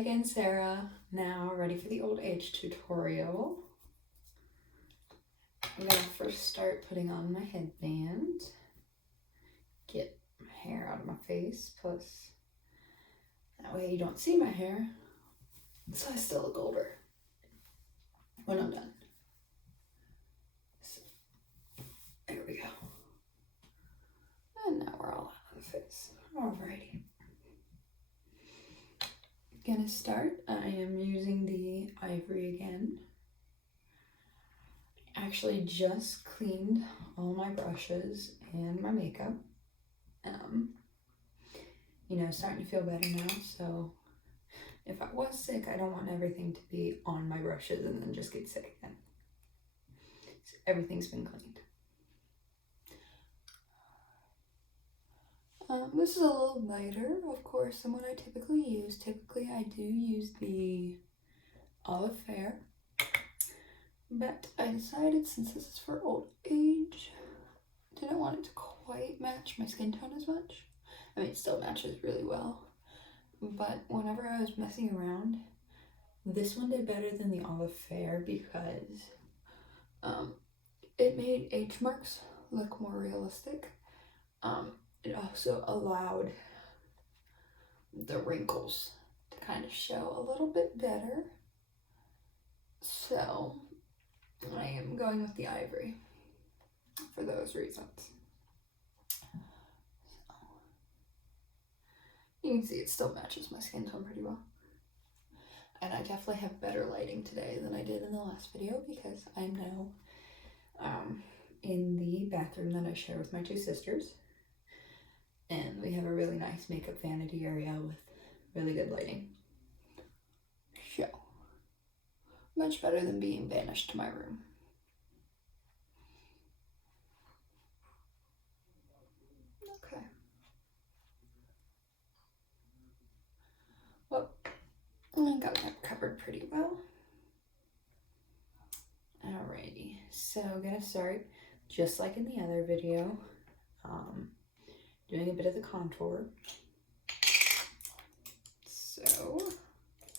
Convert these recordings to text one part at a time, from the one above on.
again, Sarah. Now ready for the old age tutorial. I'm gonna first start putting on my headband. Get my hair out of my face, plus that way you don't see my hair, so I still look older when I'm done. So, there we go. And now we're all out of the face. Alrighty. Gonna start. I am using the ivory again. Actually just cleaned all my brushes and my makeup. Starting to feel better now, so if I was sick, I don't want everything to be on my brushes and then just get sick again. So everything's been cleaned. This is a little lighter, of course, than what I typically use. Typically, I do use the Olive Fair, but I decided since this is for old age, I didn't want it to quite match my skin tone as much. I mean, it still matches really well, but whenever I was messing around, this one did better than the Olive Fair because it made H marks look more realistic. It also allowed the wrinkles to kind of show a little bit better. So I am going with the ivory for those reasons. So, you can see it still matches my skin tone pretty well. And I definitely have better lighting today than I did in the last video because I'm now in the bathroom that I share with my two sisters. And we have a really nice makeup vanity area with really good lighting. So, much better than being banished to my room. Okay. Well, I got that covered pretty well. Alrighty, so I'm gonna start just like in the other video, doing a bit of the contour. So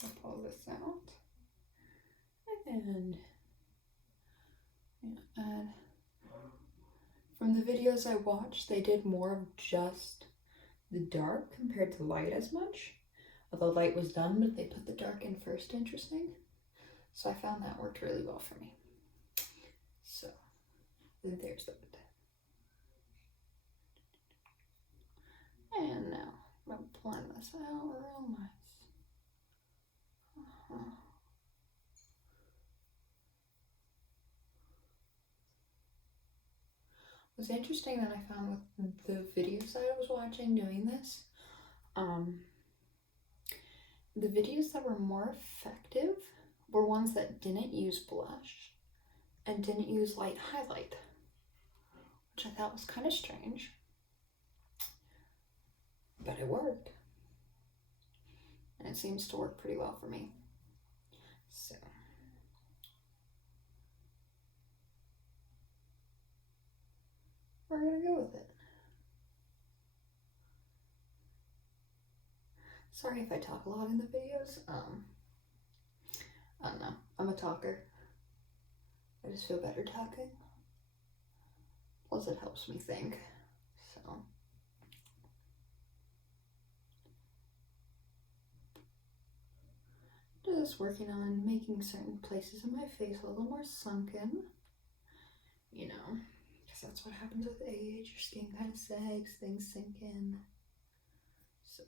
I'll pull this out and add. From the videos I watched, they did more of just the dark compared to light as much. Although light was done, but they put the dark in first, interesting. So I found that worked really well for me. So there's that. And now I'm going to blend this out real nice. What's interesting that I found with the videos that I was watching doing this, the videos that were more effective were ones that didn't use blush and didn't use light highlight, which I thought was kind of strange, but it worked. And it seems to work pretty well for me. So we're gonna go with it. Sorry if I talk a lot in the videos. I don't know. I'm a talker. I just feel better talking. Plus it helps me think. So just working on making certain places in my face a little more sunken. Because that's what happens with age. Your skin kind of sags, things sink in. So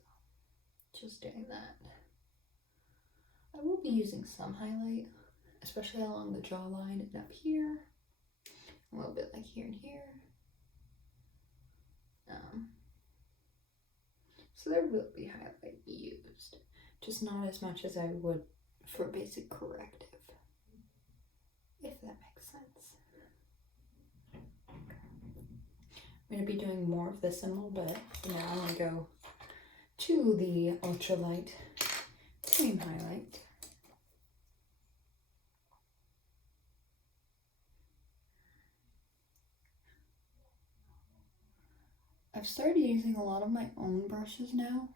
just doing that. I will be using some highlight, especially along the jawline and up here. A little bit like here and here. So there will be highlight used, just not as much as I would for basic corrective, if that makes sense. I'm going to be doing more of this in a little bit. So now I'm going to go to the ultralight cream highlight. I've started using a lot of my own brushes now.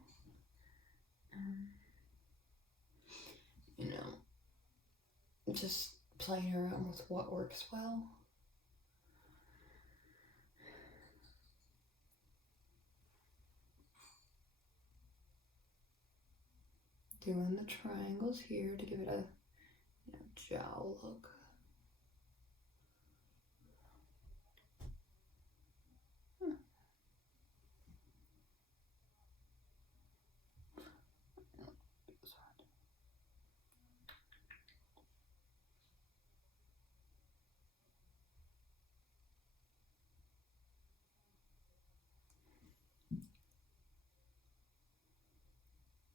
just playing around with what works well. Doing the triangles here to give it a jowl look.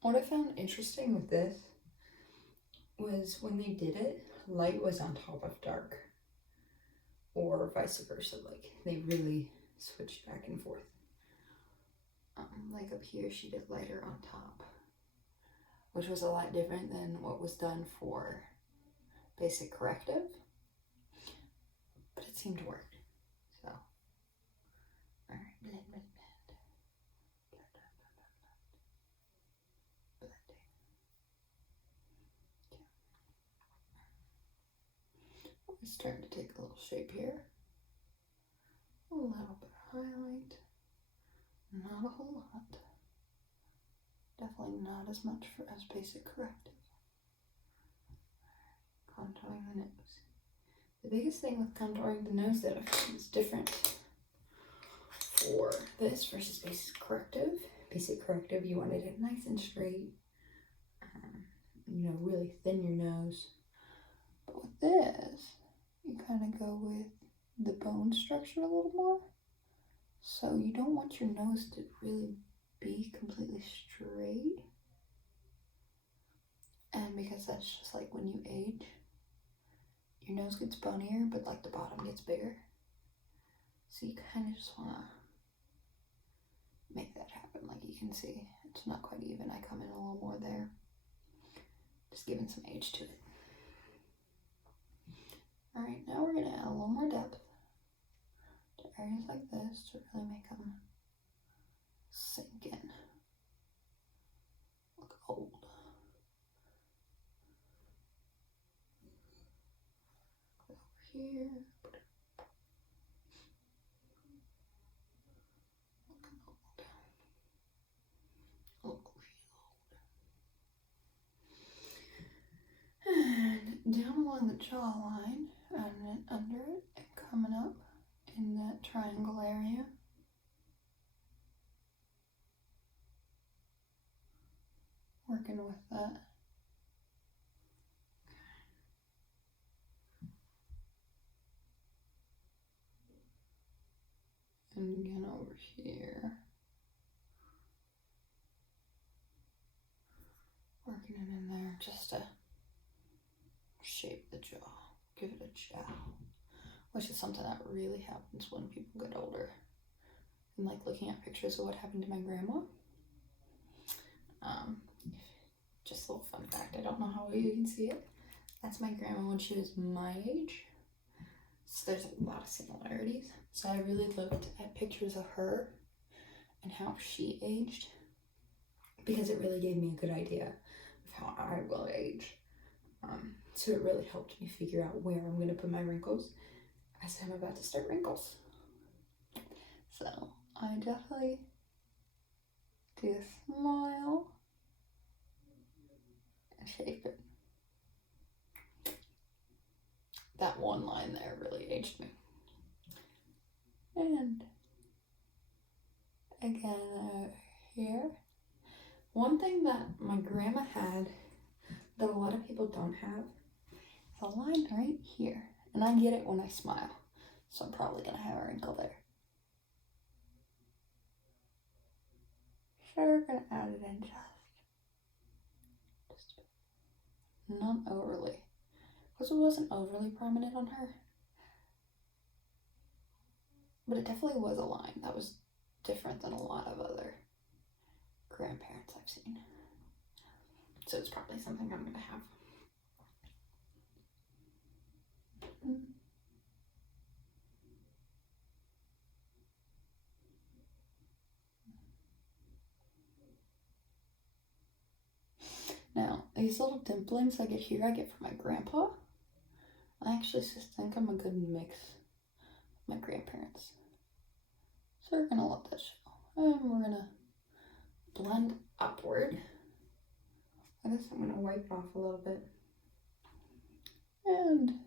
What I found interesting with this was when they did it, light was on top of dark, or vice versa. Like they really switched back and forth. Like up here, she did lighter on top, which was a lot different than what was done for basic corrective, but it seemed to work. So, all right, blend. It's starting to take a little shape here. A little bit of highlight. Not a whole lot. Definitely not as much as basic corrective. Contouring the nose. The biggest thing with contouring the nose that I find is different for this versus basic corrective. Basic corrective, you wanted it nice and straight. Really thin your nose. But with this, you kind of go with the bone structure a little more. So you don't want your nose to really be completely straight. And because that's just like when you age, your nose gets bonier, but like the bottom gets bigger. So you kind of just want to make that happen. Like you can see, it's not quite even. I come in a little more there. Just giving some age to it. All right, now we're gonna add a little more depth to areas like this to really make them sink in. Look old. Go over here. And down along the jawline, and then under it, and coming up in that triangle area. Working with that. And again over here. Working it in there just to shape the jaw, give it a jowl, which is something that really happens when people get older. And like looking at pictures of what happened to my grandma. Just a little fun fact, I don't know how well you can see it. That's my grandma when she was my age. So there's a lot of similarities. So I really looked at pictures of her and how she aged, because it really gave me a good idea of how I will age. So it really helped me figure out where I'm going to put my wrinkles as I'm about to start wrinkles. So I definitely do a smile and shape it. That one line there really aged me. And again here. One thing that my grandma had that a lot of people don't have is a line right here. And I get it when I smile. So I'm probably going to have a wrinkle there. So we're going to add it in just not overly. Because it wasn't overly prominent on her. But it definitely was a line that was different than a lot of other grandparents I've seen. So it's probably something I'm going to have. Now, these little dimplings I get here, I get from my grandpa. I actually just think I'm a good mix with my grandparents. So we're gonna let that show. And we're gonna blend upward. I guess I'm gonna wipe it off a little bit. And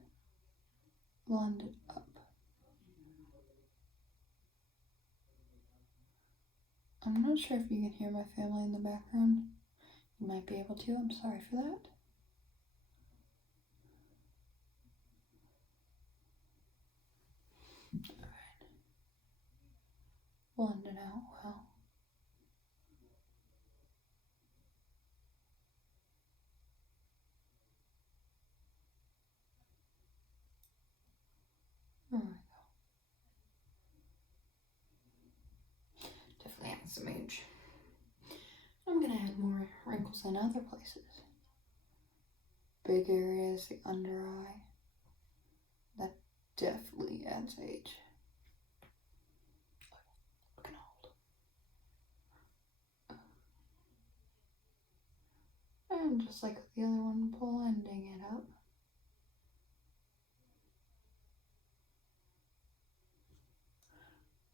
blend it up. I'm not sure if you can hear my family in the background. You might be able to. I'm sorry for that. Alright. Blend it out well. There we go. Definitely adds some age. I'm gonna add more wrinkles in other places. Big areas, the under eye. That definitely adds age. Looking old. And just like the other one, blending it up.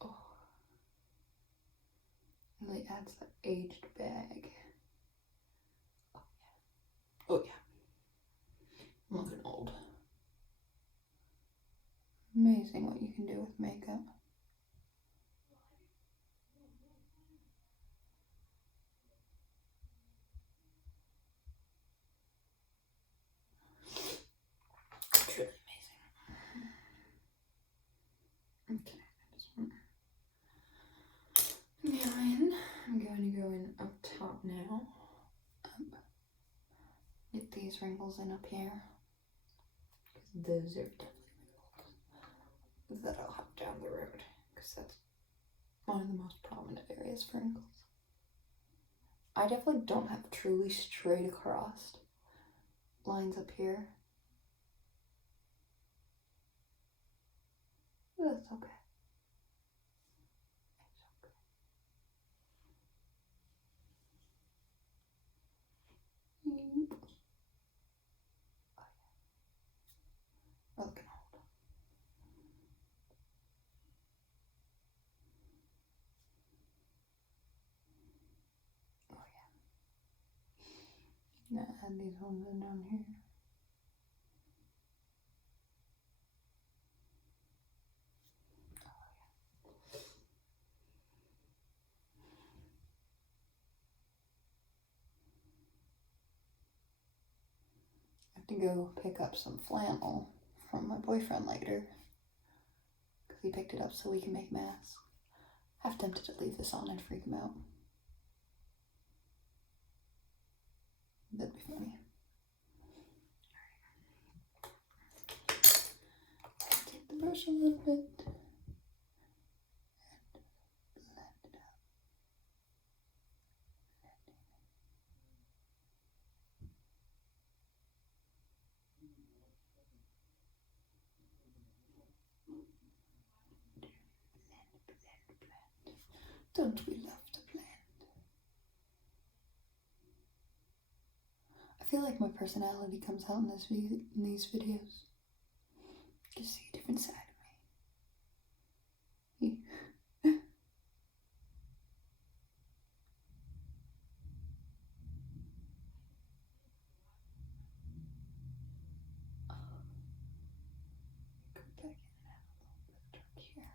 Oh. Really adds that aged bag. Oh yeah. Oh yeah. I'm looking old. Amazing what you can do with makeup. It's really amazing. Okay, I'm going to go in up top now. Get these wrinkles in up here. Those are definitely wrinkles that I'll have down the road, because that's one of the most prominent areas for wrinkles. I definitely don't have truly straight across lines up here. That's okay. It's okay. Looking old. Oh yeah. Now add these ones in down here. To go pick up some flannel from my boyfriend later, because he picked it up so we can make masks. Half tempted to leave this on and freak him out. That'd be funny. Take the brush a little bit and blend it out. Don't we love to blend? I feel like my personality comes out in these videos. You can see a different side of me. Go back in and add a little bit of dark here.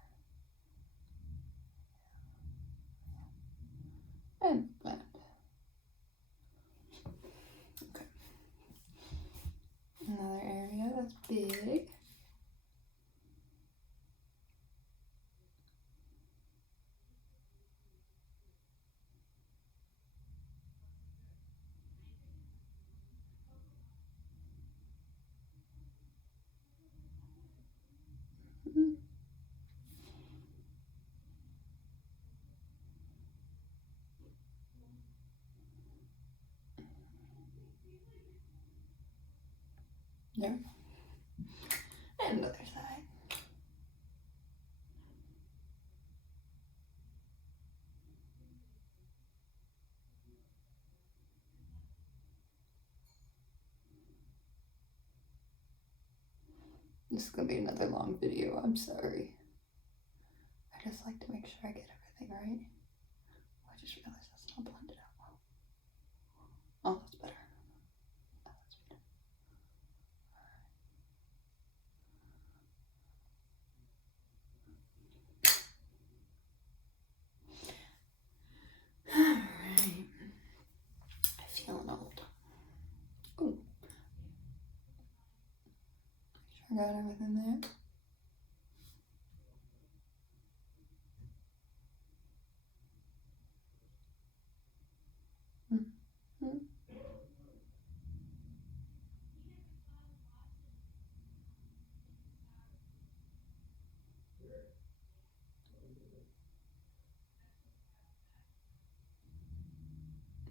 And blend. Okay. Another area that's big. There. And other side. This is gonna be another long video, I'm sorry. I just like to make sure I get everything right. I just realized that's not blended out well. Oh, that's better. Oh, that's better. Alright. I'm feeling old. Ooh. Make sure I got everything there. Mm-hmm.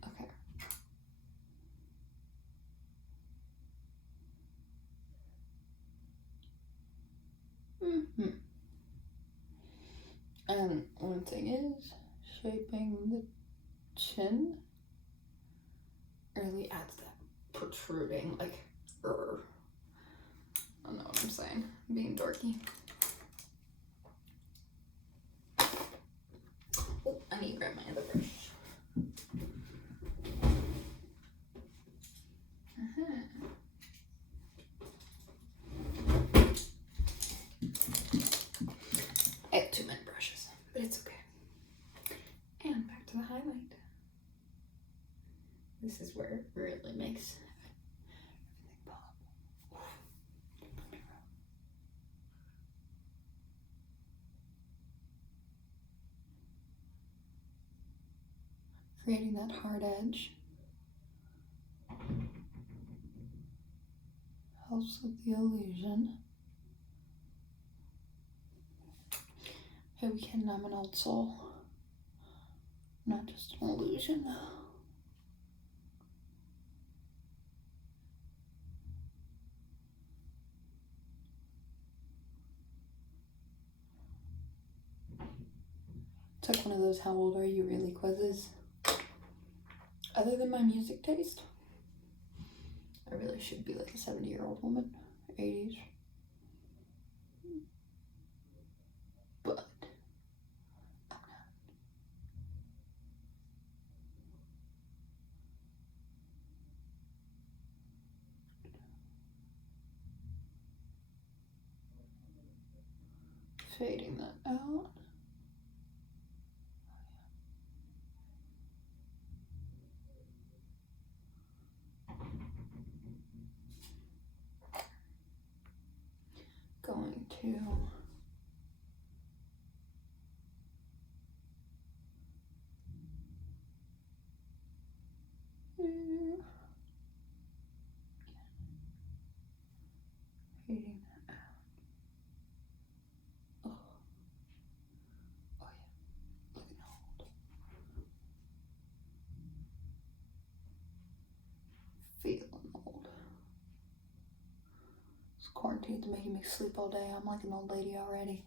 Okay. Mm-hmm. And one thing is, shaping the chin really adds that protruding, like, I don't know what I'm saying. I'm being dorky. Oh, I need to grab my other brush. I have too many brushes, but it's okay. And back to the highlight. This is where it really makes everything pop. Creating that hard edge helps with the illusion. Hey weekend, I'm an old soul, not just an illusion. Took one of those how old are you really quizzes. Other than my music taste, I really should be like a 70-year-old woman, 80s. But I'm not. Fading that out. Going to fading that out. Oh, oh yeah, looking old. Feeling old. This quarantine's making me sleep all day. I'm like an old lady already.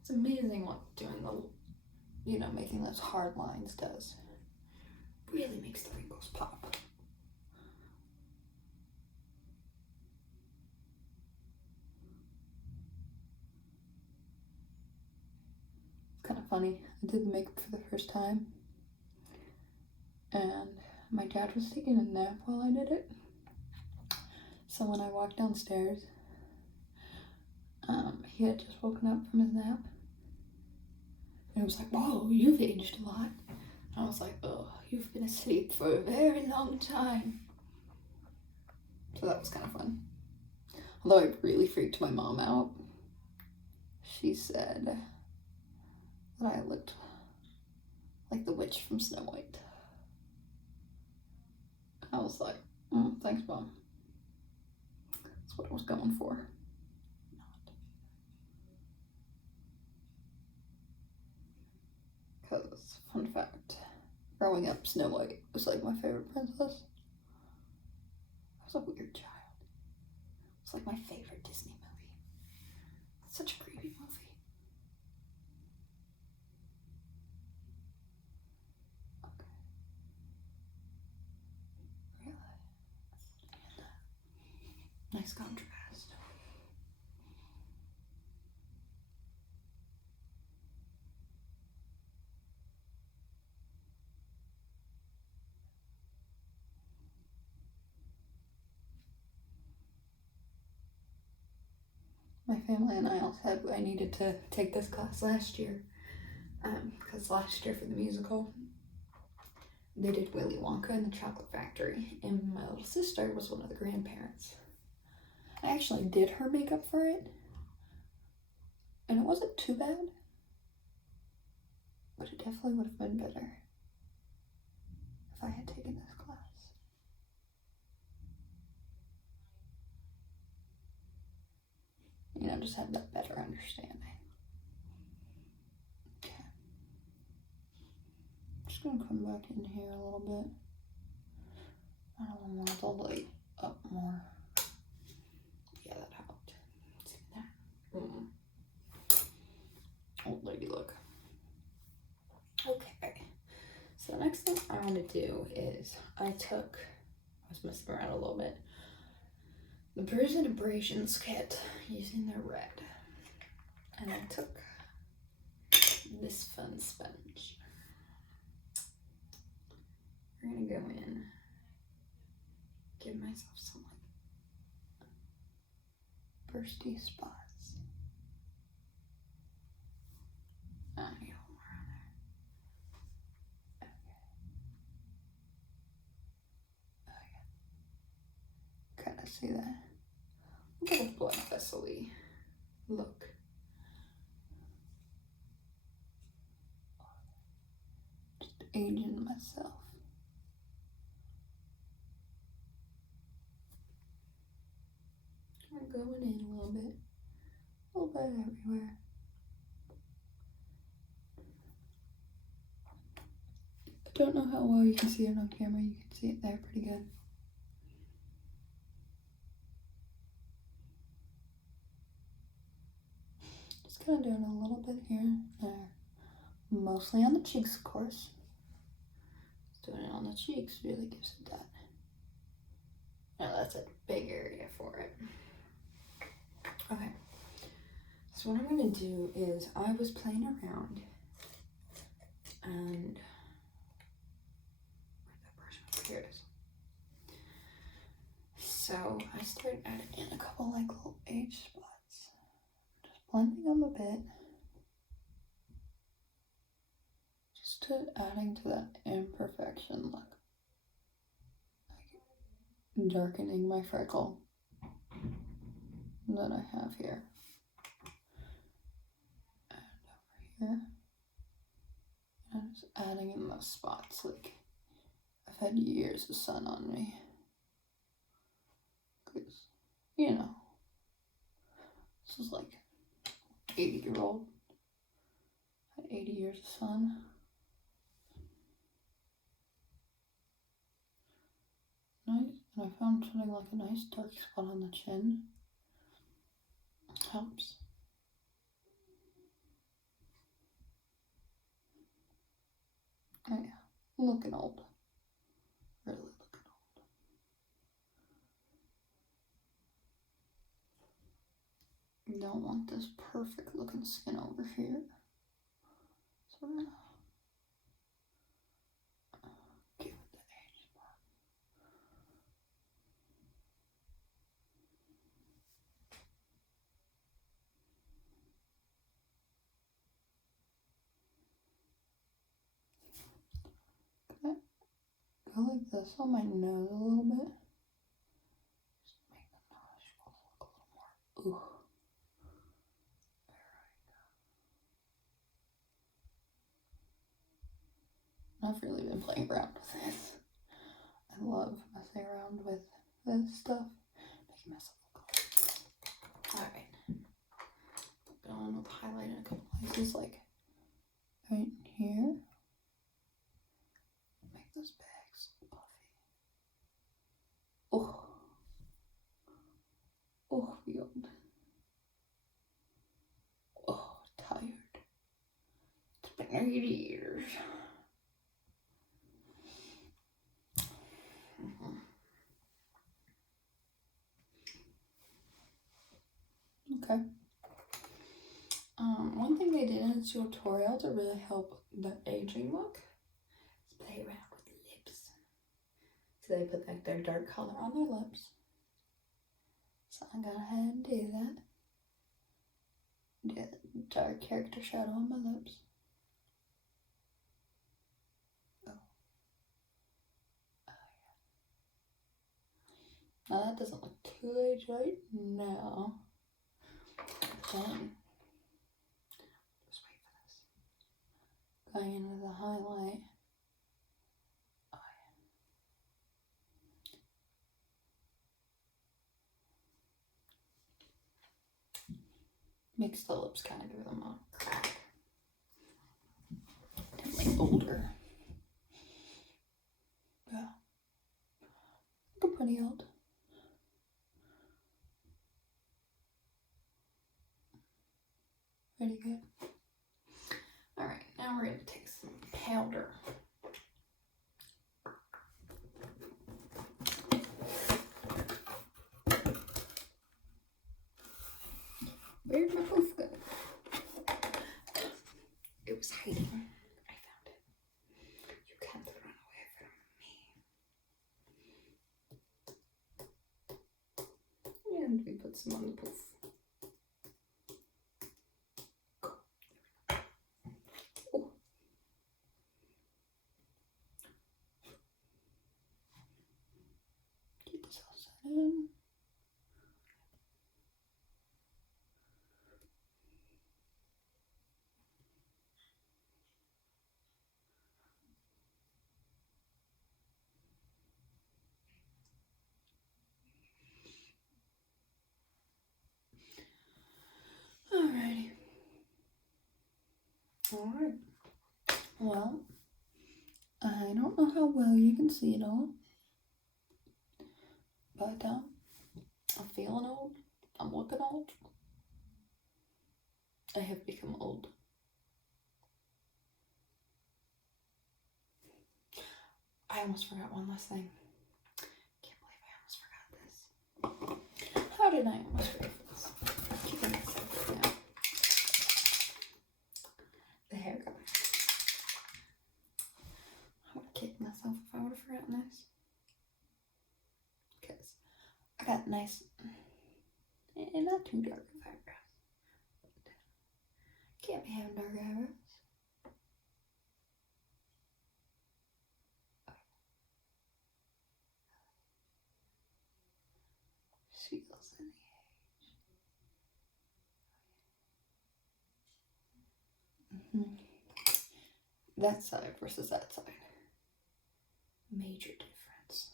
It's amazing what doing the, making those hard lines does. Really makes the wrinkles pop. It's kind of funny. I did the makeup for the first time, and my dad was taking a nap while I did it. So when I walked downstairs, he had just woken up from his nap. And he was like, "Whoa, you've aged a lot." And I was like, "Oh, you've been asleep for a very long time." So that was kind of fun. Although I really freaked my mom out. She said that I looked like the witch from Snow White. I was like, thanks, Mom. That's what I was going for. Because, fun fact, growing up, Snow White was like my favorite princess. I was a weird child. It's like my favorite Disney movie. Such a creepy movie. Okay. Really? Nice contrast. My family and I all said I needed to take this class last year. Because last year for the musical, they did Willy Wonka and the Chocolate Factory, and my little sister was one of the grandparents. I actually did her makeup for it, and it wasn't too bad, but it definitely would have been better if I had taken this class. You know, just have that better understanding. Okay. I'm just gonna come back in here a little bit. I don't want the light up more. Yeah, that helped. See that? Old lady look. Okay. So the next thing I want to do is I was messing around a little bit. The Bruise and Abrasions kit using their red. And I took this fun sponge. We're gonna go in, give myself some like bursty spots. I need a little more on there. Okay. Kind of see that. A little blood vessel-y look. Just aging myself. I'm going in a little bit everywhere. I don't know how well you can see it on camera. You can see it there pretty good. Just kind of doing a little bit here and there. Mostly on the cheeks, of course. Just doing it on the cheeks really gives it that. Now that's a big area for it. Okay. So what I'm going to do is I was playing around and here it is. So I started adding in a couple like little age spots. Just blending them a bit. Just to adding to that imperfection look. Like darkening my freckle that I have here. And over here. And I'm just adding in those spots like I've had years of sun on me. Because, you know, this is like 80-year-old. Had 80 years of sun. Nice. And I found something like a nice dark spot on the chin. Helps. Oh yeah, looking old. Really looking old. You don't want this perfect looking skin over here. So we're gonna give it the age spot. Okay. Go like this on my nose a little bit. Just make the nostrils look a little more. Ooh. I've really been playing around with this. I love messing around with this stuff. Making myself look cool. Alright. Going with highlight in a couple places, like right here. Make those bags puffy. Oh. Oh, beyond. years. Okay. One thing they did in the tutorial to really help the aging look is play around with the lips. So they put like their dark color on their lips. So I'm gonna go ahead and do that. Do the dark character shadow on my lips. Oh. Now that doesn't look too age right now. Then just wait for this. Going into the highlight. Oh, yeah. Makes the lips kind of give them a crack. Definitely older. Yeah. Looking pretty old. Pretty good. Alright, now we're going to take some powder. Where'd my poof go? It was hiding. I found it. You can't run away from me. And we put some on the poof. Alrighty. Alright. Well, I don't know how well you can see it all, but I'm feeling old. I'm looking old. I have become old. I almost forgot one last thing. Can't believe I almost forgot this. How did I almost forget this? Keeping myself right now. The hair color. I would have kicked myself if I would have forgotten this. Because I got nice and not too dark of eyebrows. Can't be having dark eyebrows. Feels in the age. That side versus that side. Major difference.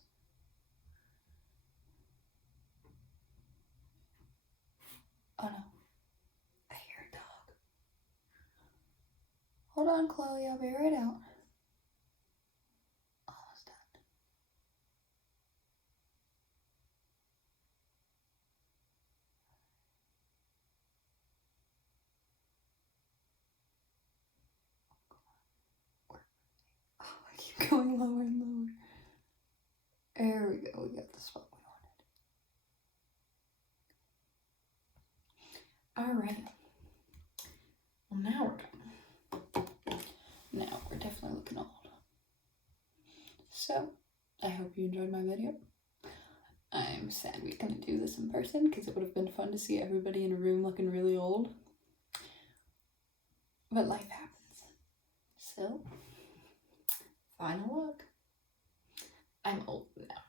Oh no. I hear a dog. Hold on, Chloe. I'll be right out. Almost done. Oh, I keep going lower and lower. There we go. We got the spot we wanted. Alright. Well, now we're done. Now we're definitely looking old. So, I hope you enjoyed my video. I'm sad we couldn't do this in person because it would have been fun to see everybody in a room looking really old. But life happens. So, final look. I'm old now.